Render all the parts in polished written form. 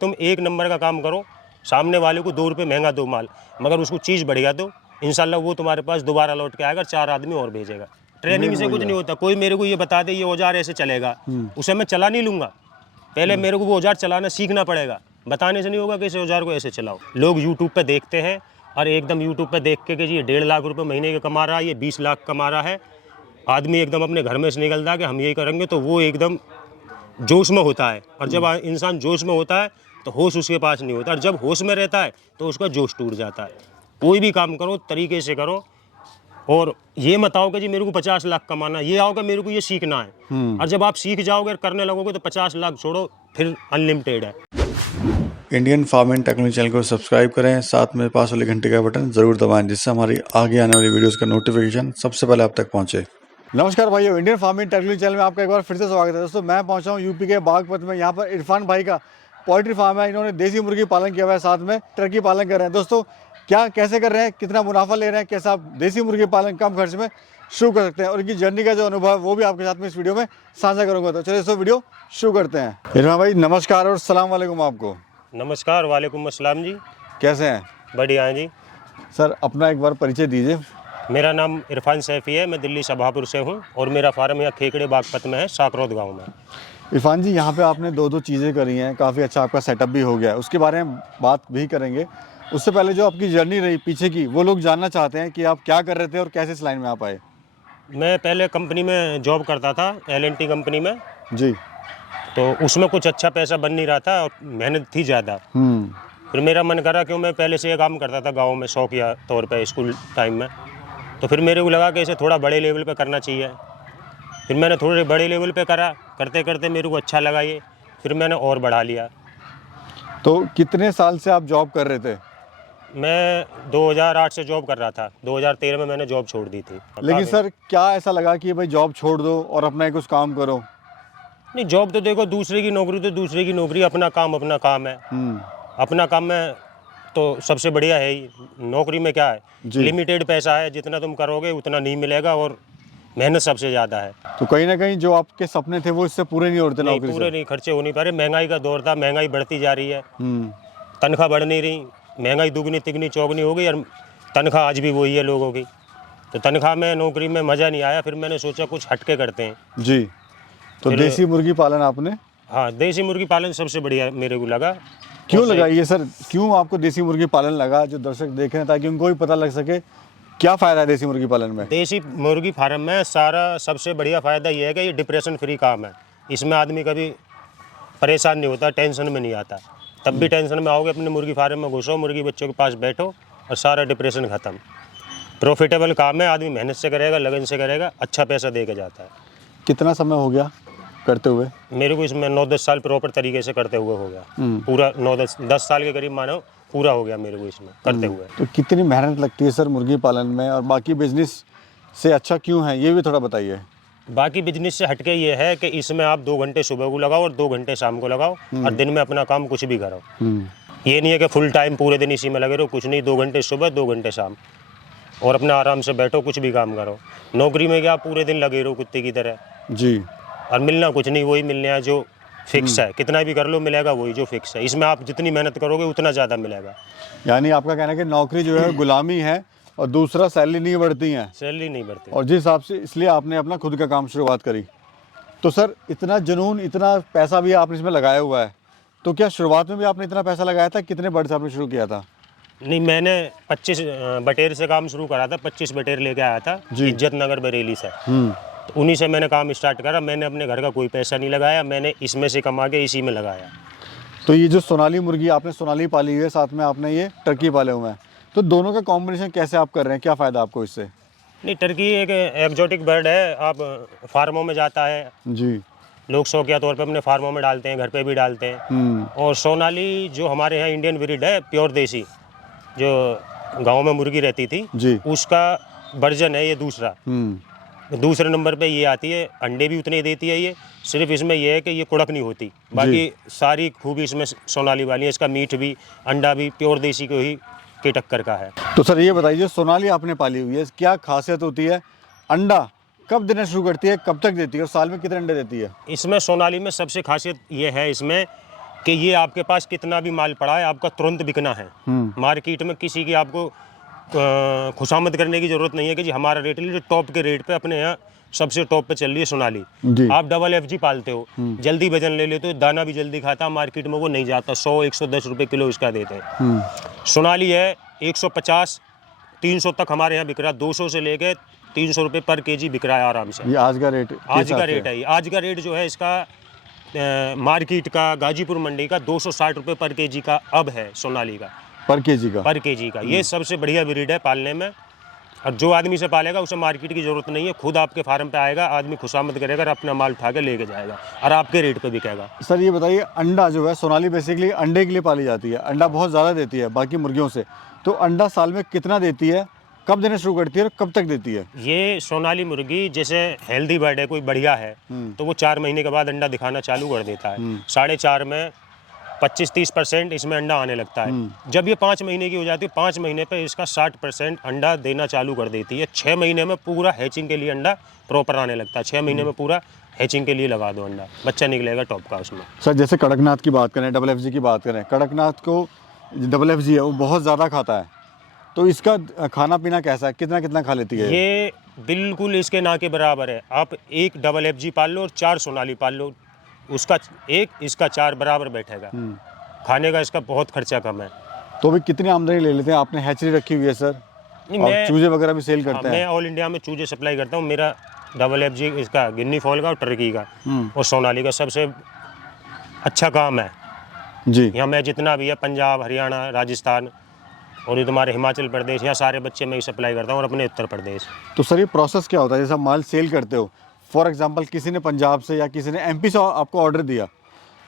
तुम एक नंबर का काम करो, सामने वाले को 2 रुपये महंगा दो माल, मगर उसको चीज़ बढ़िया दो, इंशाल्लाह वो तुम्हारे पास दोबारा लौट के आएगा, 4 आदमी और भेजेगा। ट्रेनिंग से कुछ नहीं होता। कोई मेरे को ये बता दे ये औजार ऐसे चलेगा, उसे मैं चला नहीं लूँगा। पहले मेरे को वो औजार चलाना सीखना पड़ेगा, बताने से नहीं होगा कि इस औजार को ऐसे चलाओ। लोग यूट्यूब पे देखते हैं और एकदम यूट्यूब पे देख के कि ये 1.5 लाख रुपए महीने के कमा रहा है, ये 20 लाख कमा रहा है, आदमी एकदम अपने घर में से निकलता है कि हम यही करेंगे, तो वो एकदम जोश में होता है। और जब इंसान जोश में होता है तो होश उसके पास नहीं होता, और जब होश में रहता है तो उसका जोश टूट जाता है। कोई भी काम करो तरीके से करो, और ये मत आओ कि जी मेरे को 50 लाख कमाना, ये आओ कि मेरे को ये सीखना है। और जब आप सीख जाओगे करने लगोगे तो 50 लाख छोड़ो, फिर अनलिमिटेड है। इंडियन फार्मिंग टेक्नोलॉजी चैनल को सब्सक्राइब करें, साथ में पास वाले घंटे का बटन जरूर दबाएं, जिससे हमारी आगे आने वाली वीडियोस का नोटिफिकेशन सबसे पहले आप तक पहुंचे। नमस्कार भाइयों, इंडियन फार्मिंग टेक्नोलॉजी चैनल में आपका एक बार फिर से स्वागत है। दोस्तों मैं पहुंचा हूं यूपी के बागपत में। यहाँ पर इरफान भाई का पोल्ट्री फार्म है। इन्होंने देसी मुर्गी पालन किया हुआ है, साथ में टर्की पालन कर रहे हैं। दोस्तों क्या कैसे कर रहे हैं, कितना मुनाफा ले रहे हैं, कैसे आप देसी मुर्गी पालन कम खर्च में शुरू कर सकते हैं, और इनकी जर्नी का जो अनुभव है वो भी आपके साथ में इस वीडियो में साझा करूंगा। तो चलिए दोस्तों वीडियो शुरू करते हैं। इरफान भाई नमस्कार और सलाम वालेकुम आपको। नमस्कार, वालेकुम अस्सलाम जी। कैसे हैं? बढ़िया हैं जी। सर अपना एक बार परिचय दीजिए। मेरा नाम इरफान सैफ़ी है, मैं दिल्ली सभापुर से हूँ, और मेरा फार्म यहाँ खेकड़े बागपत में है, साकरौद गाँव में। इरफान जी यहाँ पे आपने दो चीज़ें करी हैं, काफ़ी अच्छा आपका सेटअप भी हो गया है, उसके बारे में बात भी करेंगे। उससे पहले जो आपकी जर्नी रही पीछे की, वो लोग जानना चाहते हैं कि आप क्या कर रहे थे और कैसे इस लाइन में आप आए। मैं पहले कंपनी में जॉब करता था, LNT कंपनी में, जी। तो उसमें कुछ अच्छा पैसा बन नहीं रहा था और मेहनत थी ज़्यादा। फिर मेरा मन करा, क्यों मैं पहले से ये काम करता था गांव में शौकिया तौर पे स्कूल टाइम में, तो फिर मेरे को लगा कि इसे थोड़ा बड़े लेवल पे करना चाहिए। फिर मैंने थोड़े बड़े लेवल पे करा, करते करते मेरे को अच्छा लगा ये, फिर मैंने और बढ़ा लिया। तो कितने साल से आप जॉब कर रहे थे? मैं 2008 से जॉब कर रहा था, 2013 में मैंने जॉब छोड़ दी थी। लेकिन सर क्या ऐसा लगा कि भाई जॉब छोड़ दो और अपना ही कुछ काम करो? नहीं, जॉब तो देखो दूसरे की नौकरी तो दूसरे की नौकरी, अपना काम है। अपना काम में तो सबसे बढ़िया है ही। नौकरी में क्या है, लिमिटेड पैसा है, जितना तुम करोगे उतना नहीं मिलेगा, और मेहनत सबसे ज़्यादा है। तो कहीं ना कहीं जो आपके सपने थे वो इससे पूरे नहीं होते? नहीं, पूरे नहीं, खर्चे हो नहीं पा रहे। महंगाई का दौर था, महंगाई बढ़ती जा रही है, तनख्वाह बढ़ नहीं रही, महंगाई दुगनी तिगनी चौगनी हो गई, और तनख्वाह आज भी वही है लोगों की। तो तनख्वाह में नौकरी में मज़ा नहीं आया, फिर मैंने सोचा कुछ हटके करते हैं जी। तो देसी मुर्गी पालन आपने? हाँ, देसी मुर्गी पालन सबसे बढ़िया मेरे को लगा। क्यों लगा ये सर, क्यों आपको देसी मुर्गी पालन लगा, जो दर्शक देख रहे हैं, ताकि उनको भी पता लग सके क्या फ़ायदा है देसी मुर्गी पालन में? देसी मुर्गी फार्म में सारा सबसे बढ़िया फ़ायदा ये है कि ये डिप्रेशन फ्री काम है। इसमें आदमी कभी परेशान नहीं होता, टेंशन में नहीं आता। तब भी टेंशन में आओगे, अपने मुर्गी फार्म में घुसो, मुर्गी बच्चों के पास बैठो, और सारा डिप्रेशन ख़त्म। प्रॉफिटेबल काम है, आदमी मेहनत से करेगा, लगन से करेगा, अच्छा पैसा दे के जाता है। कितना समय हो गया करते हुए? मेरे को इसमें 9-10 साल प्रॉपर तरीके से करते हुए हो गया। पूरा 9-10 साल के करीब मानो पूरा हो गया मेरे को इसमें करते हुए। तो कितनी मेहनत लगती है सर मुर्गी पालन में, और बाकी बिजनेस से अच्छा क्यों है, ये भी थोड़ा बताइए। बाकी बिजनेस से हटके ये है कि इसमें आप 2 घंटे सुबह को लगाओ और 2 घंटे शाम को लगाओ, और दिन में अपना काम कुछ भी करो। ये नहीं है कि फुल टाइम पूरे दिन इसी में लगे रहो, कुछ नहीं, 2 घंटे सुबह 2 घंटे शाम, और अपना आराम से बैठो, कुछ भी काम करो। नौकरी में क्या पूरे दिन लगे रहो कुत्ते की तरह जी, और मिलना कुछ नहीं, वही मिलने है जो फिक्स है, कितना भी कर लो मिलेगा वही जो फिक्स है। इसमें आप जितनी मेहनत करोगे उतना ज़्यादा मिलेगा। यानी आपका कहना है कि नौकरी जो है गुलामी है, और दूसरा सैलरी नहीं बढ़ती है। सैलरी नहीं बढ़ती, और जिस हिसाब से इसलिए आपने अपना खुद का काम शुरुआत करी। तो सर इतना जुनून, इतना पैसा भी आपने इसमें लगाया हुआ है, तो क्या शुरुआत में भी आपने इतना पैसा लगाया था? कितने बर्ड से आपने शुरू किया था? नहीं, मैंने 25 बटेर से काम शुरू करा था। 25 बटेर लेके आया था इज्जत नगर बरेली से, तो उन्हीं से मैंने काम स्टार्ट करा। मैंने अपने घर का कोई पैसा नहीं लगाया, मैंने इसमें से कमा के इसी में लगाया। तो ये जो सोनाली मुर्गी आपने सोनाली पाली हुई है, साथ में आपने ये टर्की पाले हुए हैं, तो दोनों का कॉम्बिनेशन कैसे आप कर रहे हैं, क्या फ़ायदा आपको इससे? नहीं, टर्की एक एक्जोटिक बर्ड है, आप फार्मों में जाता है जी, लोग शौकिया तौर पे अपने फार्मों में डालते हैं, घर पे भी डालते हैं। और सोनाली जो हमारे यहाँ इंडियन ब्रीड है, प्योर देसी, जो गाँव में मुर्गी रहती थी जी, उसका वर्जन है ये दूसरा। दूसरे नंबर पे ये आती है, अंडे भी उतने देती है ये, सिर्फ इसमें यह है कि ये कुड़क नहीं होती, बाकी सारी खूबी इसमें सोनाली वाली है। इसका मीट भी, अंडा भी प्योर देसी को ही के टक्कर का है। तो सर ये बताइए, सोनाली आपने पाली हुई है, क्या खासियत होती है? अंडा कब देना शुरू करती है, कब तक देती है, और साल में कितने अंडे देती है? इसमें सोनाली में सबसे खासियत ये है इसमें कि ये आपके पास कितना भी माल पड़ा है, आपका तुरंत बिकना है। मार्केट में किसी की आपको खुशामद करने की ज़रूरत नहीं है कि जी हमारा रेट लीजिए, टॉप के रेट पे अपने यहाँ सबसे टॉप पे चल रही है सोनाली। आप डबल FG पालते हो, जल्दी वजन ले लेते हो, दाना भी जल्दी खाता, मार्केट में वो नहीं जाता, 100-110 रुपये किलो इसका देते हैं। सोनाली है 150-300 तक हमारे यहाँ बिक रहा है, 200 से लेके 300 रुपये पर केजी बिक रहा है आराम से। ये आज का रेट, आज का रेट है ये। आज का रेट जो है इसका मार्केट का गाजीपुर मंडी का 260 रुपये पर केजी का अब है सोनाली का, पर केजी का। ये सबसे बढ़िया ब्रीड है पालने में, और जो आदमी से पालेगा उसे मार्केट की ज़रूरत नहीं है, खुद आपके फार्म पे आएगा, आदमी खुशामद करेगा और अपना माल उठा के लेके जाएगा और आपके रेट पे बिकेगा। सर ये बताइए, अंडा जो है सोनाली बेसिकली अंडे के लिए पाली जाती है, अंडा बहुत ज़्यादा देती है बाकी मुर्गियों से, तो अंडा साल में कितना देती है, कब देना शुरू करती है और कब तक देती है? ये सोनाली मुर्गी जैसे हेल्दी बर्ड है, कोई बढ़िया है, तो वो 4 महीने के बाद अंडा दिखाना चालू कर देता है। 4.5 में 25-30% इसमें अंडा आने लगता है। जब ये 5 महीने की हो जाती है, 5 महीने पे इसका 60% अंडा देना चालू कर देती है। 6 महीने में पूरा हैचिंग के लिए अंडा प्रॉपर आने लगता है। 6 महीने में पूरा हैचिंग के लिए लगा दो अंडा, बच्चा निकलेगा टॉप का उसमें। सर जैसे कड़कनाथ की बात करें, डबल FG की बात करें, कड़कनाथ को डबल FG है वो बहुत ज़्यादा खाता है, तो इसका खाना पीना कैसा है, कितना कितना खा लेती है? ये बिल्कुल इसके ना के बराबर है। आप एक डबल FG पाल लो और 4 सोनाली पाल लो, उसका 1 इसका 4 बराबर बैठेगा। खाने का इसका बहुत खर्चा कम है। तो भी कितनी आमदनी ले लेते हैं? आपने हैचरी रखी हुई है सर, नहीं, और मैं चूजे वगैरह भी सेल करते हैं? मैं ऑल इंडिया में चूजे सप्लाई करता हूँ। मेरा डबल FG इसका गिन्नी फॉल का और टर्की का और सोनाली का सबसे अच्छा काम है जी। यहाँ मैं जितना भी है पंजाब, हरियाणा, राजस्थान और ये तुम्हारे हिमाचल प्रदेश, यहाँ सारे बच्चे मैं ही सप्लाई करता हूँ और अपने उत्तर प्रदेश। तो सर ये प्रोसेस क्या होता है, जैसे आप माल सेल करते हो, फॉर एग्जांपल किसी ने पंजाब से या किसी ने MP से आपको ऑर्डर दिया,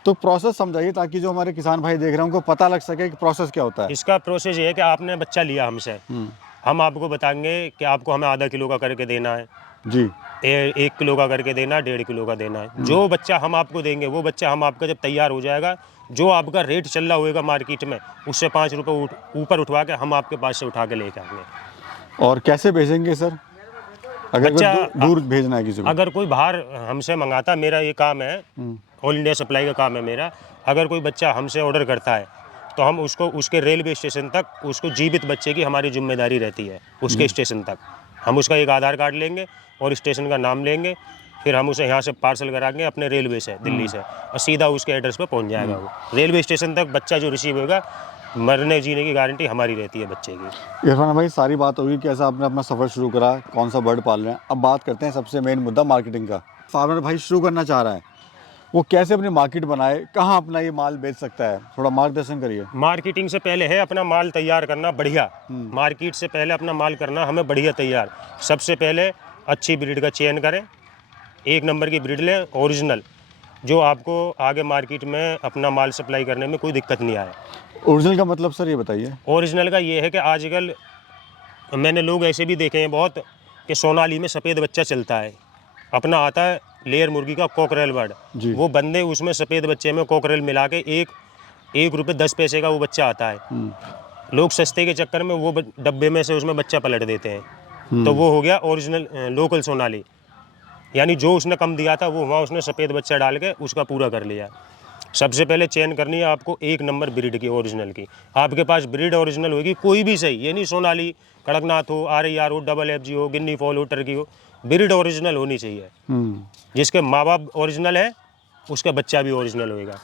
तो प्रोसेस समझाइए ताकि जो हमारे किसान भाई देख रहे हैं उनको पता लग सके कि प्रोसेस क्या होता है। इसका प्रोसेस ये है कि आपने बच्चा लिया हमसे, हम आपको बताएंगे कि आपको हमें आधा किलो का करके देना है जी, 1 किलो का करके देना है, 1.5 किलो का देना है। जो बच्चा हम आपको देंगे वो बच्चा हम आपका जब तैयार हो जाएगा, जो आपका रेट चल रहा होगा मार्केट में, उससे 5 रुपये ऊपर उठवा के हम आपके पास से उठा के लेके आएंगे। और कैसे भेजेंगे सर, अगर बच्चा दूर भेजना है किसी को? अगर कोई बाहर हमसे मंगाता, मेरा ये काम है, ऑल इंडिया सप्लाई का काम है मेरा। अगर कोई बच्चा हमसे ऑर्डर करता है तो हम उसको उसके रेलवे स्टेशन तक, उसको जीवित बच्चे की हमारी जिम्मेदारी रहती है, उसके स्टेशन तक हम उसका एक आधार कार्ड लेंगे और स्टेशन का नाम लेंगे, फिर हम उसे यहाँ से पार्सल कराएंगे अपने रेलवे से, दिल्ली से, और सीधा उसके एड्रेस पे पहुँच जाएगा। वो रेलवे स्टेशन तक बच्चा जो रिसीव होगा, मरने जीने की गारंटी हमारी रहती है बच्चे की। इरफान भाई सारी बात होगी कि ऐसा आपने अपना सफ़र शुरू करा, कौन सा बर्ड पाल रहे हैं। अब बात करते हैं सबसे मेन मुद्दा मार्केटिंग का। फार्मर भाई शुरू करना चाह रहा है, वो कैसे अपनी मार्केट बनाए, कहाँ अपना ये माल बेच सकता है, थोड़ा मार्गदर्शन करिए। मार्केटिंग से पहले है अपना माल तैयार करना बढ़िया। मार्केट से पहले अपना माल करना हमें बढ़िया तैयार। सबसे पहले अच्छी ब्रीड का चयन करें, 1 नंबर की ब्रीड लें, ओरिजिनल, जो आपको आगे मार्केट में अपना माल सप्लाई करने में कोई दिक्कत नहीं आए। ओरिजिनल का मतलब सर ये बताइए। ओरिजिनल का ये है कि आजकल मैंने लोग ऐसे भी देखे हैं बहुत कि सोनाली में सफ़ेद बच्चा चलता है, अपना आता है लेयर मुर्गी का कोकरेल बर्ड, वो बंदे उसमें सफ़ेद बच्चे में कोकरेल मिला के 1 रुपये 10 पैसे का वो बच्चा आता है। लोग सस्ते के चक्कर में वो डब्बे में से उसमें बच्चा पलट देते हैं, तो वो हो गया ओरिजिनल लोकल सोनाली, यानी जो उसने कम दिया था वो वहाँ उसने सफ़ेद बच्चा डाल के उसका पूरा कर लिया। सबसे पहले चयन करनी है आपको 1 नंबर ब्रीड की, ओरिजिनल की। आपके पास ब्रीड ओरिजिनल होगी, कोई भी सही, ये नहीं सोनाली, कड़कनाथ हो, RAR हो, डबल FG हो, गिन्नी फॉल हो, टर्की हो, ब्रीड ओरिजिनल होनी चाहिए। जिसके माँ बाप ओरिजिनल है उसका बच्चा भी ओरिजिनल होएगा।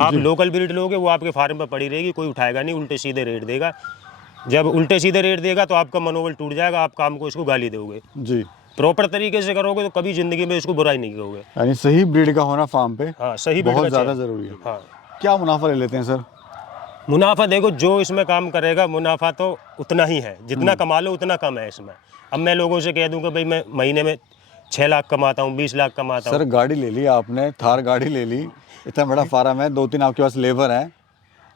आप लोकल ब्रीड लोगे वो आपके फार्म पर पड़ी रहेगी, कोई उठाएगा नहीं, उल्टे सीधे रेट देगा। जब उल्टे सीधे रेट देगा तो आपका मनोबल टूट जाएगा, आप काम को इसको गाली दोगे। जी, प्रॉपर तरीके से करोगे तो कभी जिंदगी में इसको बुराई नहीं करोगे। यानी सही ब्रीड का होना फार्म पे हाँ, सही ब्रीड बहुत का ज़्यादा चाहिए। ज़रूरी है। हाँ, क्या मुनाफा ले लेते हैं सर? मुनाफा देखो, जो इसमें काम करेगा मुनाफा तो उतना ही है, जितना कमा लो उतना कम है इसमें। अब मैं लोगों से कह दूं कि भाई मैं महीने में 6 लाख कमाता हूँ, 20 लाख कमाता हूँ। सर गाड़ी ले ली आपने, थार गाड़ी ले ली, इतना बड़ा फार्म है, 2-3 आपके पास लेबर है,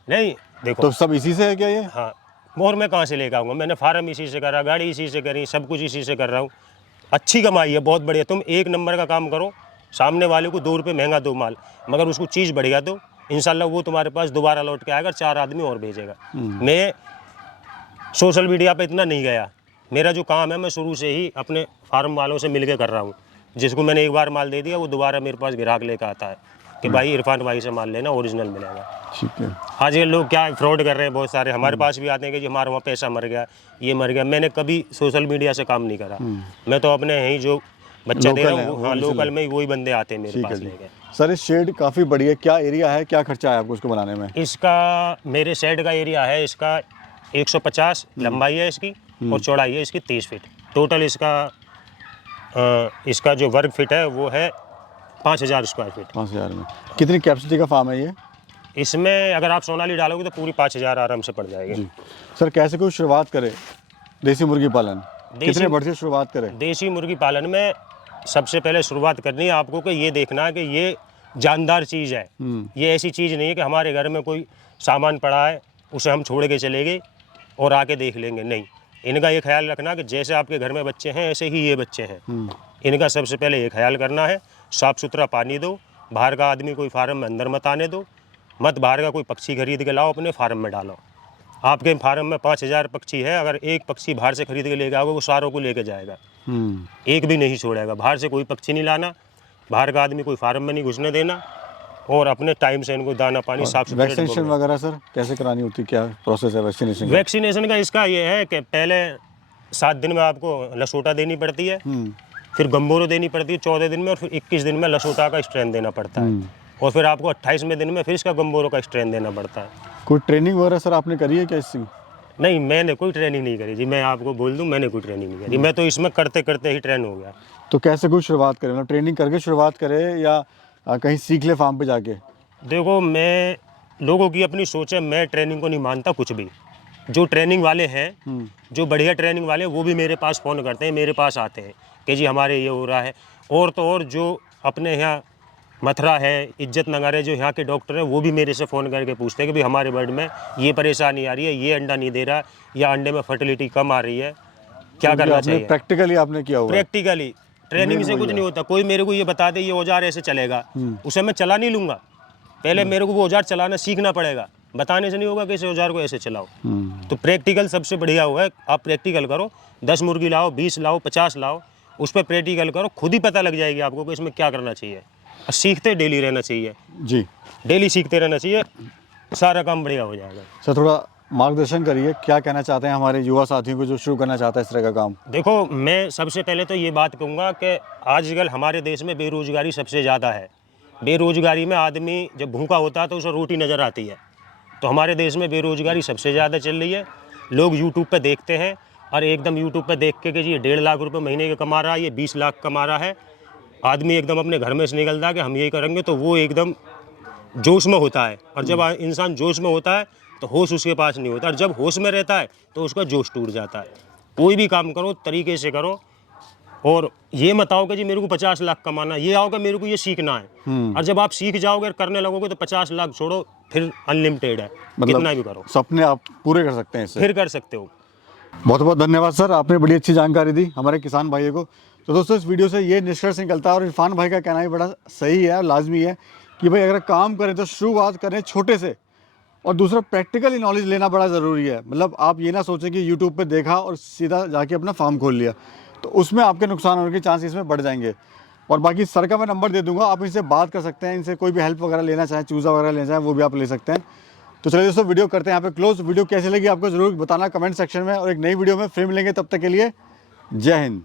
नहीं देखो तो सब इसी से है क्या ये? हाँ, मोर मैं कहाँ से लेकर आऊँगा? मैंने फार्म इसी से करा, गाड़ी इसी से करी, सब कुछ इसी से कर रहा हूँ। अच्छी कमाई है, बहुत बढ़िया। तुम 1 नंबर का काम करो, सामने वाले को 2 रुपये महंगा दो माल, मगर उसको चीज़ बढ़िया दो, इंशाल्लाह वो तुम्हारे पास दोबारा लौट के आएगा, 4 आदमी और भेजेगा। मैं सोशल मीडिया पे इतना नहीं गया, मेरा जो काम है मैं शुरू से ही अपने फार्म वालों से मिल के कर रहा हूँ। जिसको मैंने एक बार माल दे दिया वो दोबारा मेरे पास ग्राहक लेकर आता है। कि भाई इरफान भाई से माल लेना, ओरिजिनल मिलेगा। ठीक है। आज ये लोग क्या फ्रॉड कर रहे हैं, बहुत सारे हमारे पास भी आते हैं कि जी हमारा वहाँ पैसा मर गया, ये मर गया। मैंने कभी सोशल मीडिया से काम नहीं करा, मैं तो अपने यहीं जो बच्चा दे रहा हूँ, हाँ लोकल में ही वही बंदे आते हैं मेरे पास लेके। सर इस शेड काफ़ी बड़ी है, क्या एरिया है, क्या खर्चा है आपको इसको बनाने में? इसका मेरे शेड का एरिया है, इसका 150 लंबाई है इसकी और चौड़ाई है इसकी 30 फीट। टोटल इसका जो वर्ग फीट है वो है 5000 स्क्वायर फीट। 5000 में कितनी कैपेसिटी का फार्म है ये? इसमें अगर आप सोनाली डालोगे तो पूरी 5000 आराम से पड़ जाएगी। जी सर, कैसे कोई शुरुआत करे देसी मुर्गी पालन, कितने बढ़ से शुरुआत करें? देसी मुर्गी पालन में सबसे पहले शुरुआत करनी है आपको कि ये देखना है कि ये जानदार चीज़ है। ये ऐसी चीज़ नहीं है कि हमारे घर में कोई सामान पड़ा है उसे हम छोड़ के चले गए और आके देख लेंगे, नहीं। इनका ये ख्याल रखना कि जैसे आपके घर में बच्चे हैं ऐसे ही ये बच्चे हैं। इनका सबसे पहले ये ख्याल करना है, साफ़ सुथरा पानी दो, बाहर का आदमी कोई फार्म में अंदर मत आने दो, मत बाहर का कोई पक्षी खरीद के लाओ अपने फार्म में डालो। आपके फार्म में 5000 पक्षी है, अगर एक पक्षी बाहर से खरीद के लेके आओगे वो सारों को लेके जाएगा, एक भी नहीं छोड़ेगा। बाहर से कोई पक्षी नहीं लाना, बाहर का आदमी कोई फार्म में नहीं घुसने देना, और अपने टाइम से इनको दाना पानी साफ सुथरा। वैक्सीनेशन वगैरह सर कैसे करानी होती है, क्या प्रोसेस है वैक्सीनेशन? वैक्सीनेशन का इसका ये है कि पहले 7 दिन में आपको लसोटा देनी पड़ती है, फिर गम्बोरो देनी पड़ती है 14 दिन में, और फिर 21 दिन में लसोटा का स्ट्रेन देना पड़ता है, और फिर आपको 28वें दिन में फिर इसका गम्बोरो का स्ट्रेन देना पड़ता है। कोई ट्रेनिंग वगैरह सर आपने करी है क्या इसकी? नहीं, मैंने कोई ट्रेनिंग नहीं करी जी, मैं आपको बोल दूं, मैंने कोई ट्रेनिंग नहीं करी। मैं तो इसमें करते करते ही ट्रेन हो गया। तो कैसे कोई शुरुआत करे, मतलब ट्रेनिंग करके शुरुआत करे या कहीं सीख ले फार्म पे जाके? देखो, मैं लोगों की अपनी सोच है, मैं ट्रेनिंग को नहीं मानता कुछ भी। जो ट्रेनिंग वाले हैं, जो बढ़िया ट्रेनिंग वाले, वो भी मेरे पास फ़ोन करते हैं, मेरे पास आते हैं कि जी हमारे ये हो रहा है। और तो और जो अपने यहाँ मथुरा है, इज्जत नगर है, जो यहाँ के डॉक्टर हैं, वो भी मेरे से फ़ोन करके पूछते हैं कि भाई हमारे बर्ड में ये परेशानी आ रही है, ये अंडा नहीं दे रहा, या अंडे में फर्टिलिटी कम आ रही है, क्या करना चाहिए? प्रैक्टिकली आपने किया हुआ? प्रैक्टिकली, ट्रेनिंग से कुछ नहीं होता। कोई मेरे को ये बता दे ये औजार ऐसे चलेगा, उसे मैं चला नहीं लूँगा। पहले मेरे को वो औजार चलाना सीखना पड़ेगा, बताने से नहीं होगा कि इस औजार को ऐसे चलाओ। तो प्रैक्टिकल सबसे बढ़िया हुआ है, आप प्रैक्टिकल करो, 10 मुर्गी लाओ, 20 लाओ, 50 लाओ, उस पर प्रैक्टिकल करो, खुद ही पता लग जाएगी आपको कि इसमें क्या करना चाहिए। और सीखते डेली रहना चाहिए जी, डेली सीखते रहना चाहिए, सारा काम बढ़िया हो जाएगा। सर थोड़ा मार्गदर्शन करिए, क्या कहना चाहते हैं हमारे युवा साथियों को जो शुरू करना चाहता है इस तरह का काम? देखो, मैं सबसे पहले तो ये बात कहूँगा कि आजकल हमारे देश में बेरोजगारी सबसे ज़्यादा है। बेरोजगारी में आदमी जब भूखा होता है तो उसे रोटी नज़र आती है, तो हमारे देश में बेरोजगारी सबसे ज़्यादा चल रही है। लोग यूट्यूब पे देखते हैं और एकदम यूट्यूब पे देख के कि जी ये 1.5 लाख रुपए महीने का कमा रहा है, ये 20 लाख कमा रहा है, आदमी एकदम अपने घर में से निकलता है कि हम यही करेंगे, तो वो एकदम जोश में होता है। और जब इंसान जोश में होता है तो होश उसके पास नहीं होता, और जब होश में रहता है तो उसका जोश टूट जाता है। कोई भी काम करो तरीके से करो, और ये मत आओ कि जी मेरे को 50 लाख कमाना, ये आओ कि मेरे को ये सीखना है। और जब आप सीख जाओगे और करने लगोगे तो 50 लाख छोड़ो, फिर अनलिमिटेड है, कितना भी करो, सपने आप पूरे कर सकते हैं इससे। फिर कर सकते हो। बहुत बहुत धन्यवाद सर, आपने बड़ी अच्छी जानकारी दी हमारे किसान भाइयों को। तो दोस्तों, इस वीडियो से ये निष्कर्ष निकलता है, और इरफान भाई का कहना भी बड़ा सही है और लाजमी है कि भाई अगर काम करें तो शुरुआत करें छोटे से, और दूसरा प्रैक्टिकली नॉलेज लेना बड़ा ज़रूरी है। मतलब आप ये ना सोचें कि यूट्यूब पे देखा और सीधा जाके अपना फार्म खोल लिया, तो उसमें आपके नुकसान होने के चांसेस में बढ़ जाएंगे। और बाकी सर का मैं नंबर दे दूंगा, आप इनसे बात कर सकते हैं, इनसे कोई भी हेल्प वगैरह लेना चाहें, चूज़ा वगैरह लेना चाहें, वो भी आप ले सकते हैं। तो चलिए दोस्तों, वीडियो करते हैं यहाँ पे क्लोज। वीडियो कैसी लगी आपको ज़रूर बताना कमेंट सेक्शन में, और एक नई वीडियो में फिर मिलेंगे, तब तक के लिए जय हिंद।